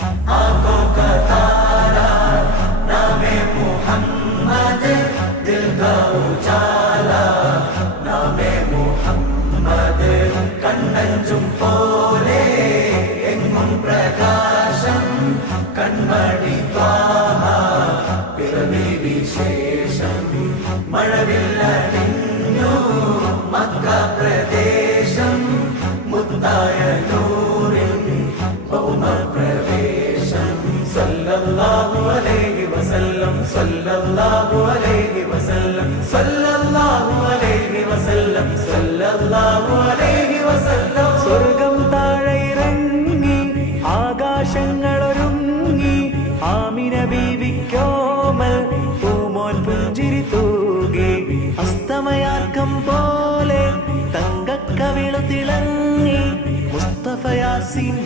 आंखों का तारा नामे मुहम्मद, दिल का उजाला नामे मुहम्मद, കണ്ണഞ്ചും പോലെ എങ്ങും പ്രകാശം കൺമണി ത്വാഹ പിറവി വിശേഷം മഴവില്ലണിഞ്ഞു മക്ക പ്രദേശം മുത്തായ നൂറിൻ ഭൗമപ്രവേശം സല്ലല്ലാഹു അലൈഹി വസല്ലം സല്ലല്ലാഹു അലൈഹി വസല്ലം സല്ലല്ലാഹു അലൈഹി വസല്ലം സല്ലല്ലാഹു അലൈഹി വസല്ലം. സ്വർഗം താഴെ ഇറങ്ങി ആകാശങ്ങളൊരുങ്ങി ആമിന ബീവിക്കോമൽ പൂമോൻ പുഞ്ചിരി തൂകി അസ്തമയാർക്കം പോലെ തങ്കക്കവിളു തിളങ്ങി മുസ്തഫ യാസീൻ